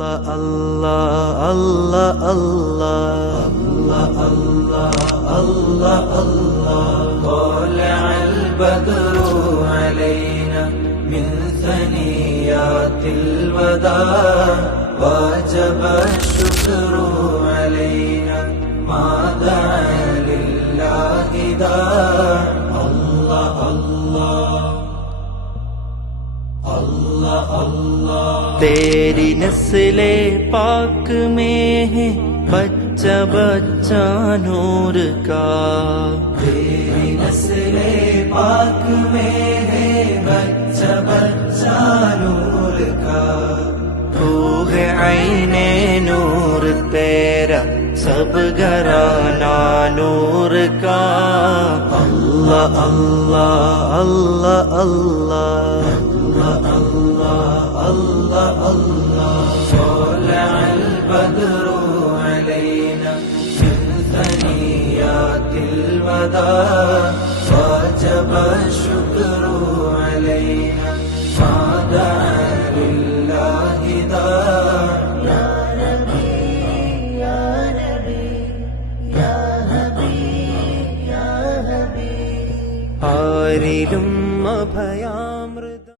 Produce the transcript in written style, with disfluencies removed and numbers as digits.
الله الله الله الله الله الله طلع البدر علينا من ثنيات الوداع وجب الشكر علينا ما دعا لله داع الله الله اللہ اللہ تیری نسل پاک میں ہے بچہ بچہ نور کا، تیری نسل پاک میں ہے بچہ بچہ نور کا، تو ہے عین نور تیرا سب گھرانہ نور کا، اللہ اللہ اللہ اللہ الله الله الله طلع البدر علينا من ثنيات الوداع وجب الشكر علينا ما دعا لله داع يا نبي يا نبي يا حبيب يا حبيب ആരിലും അഭയ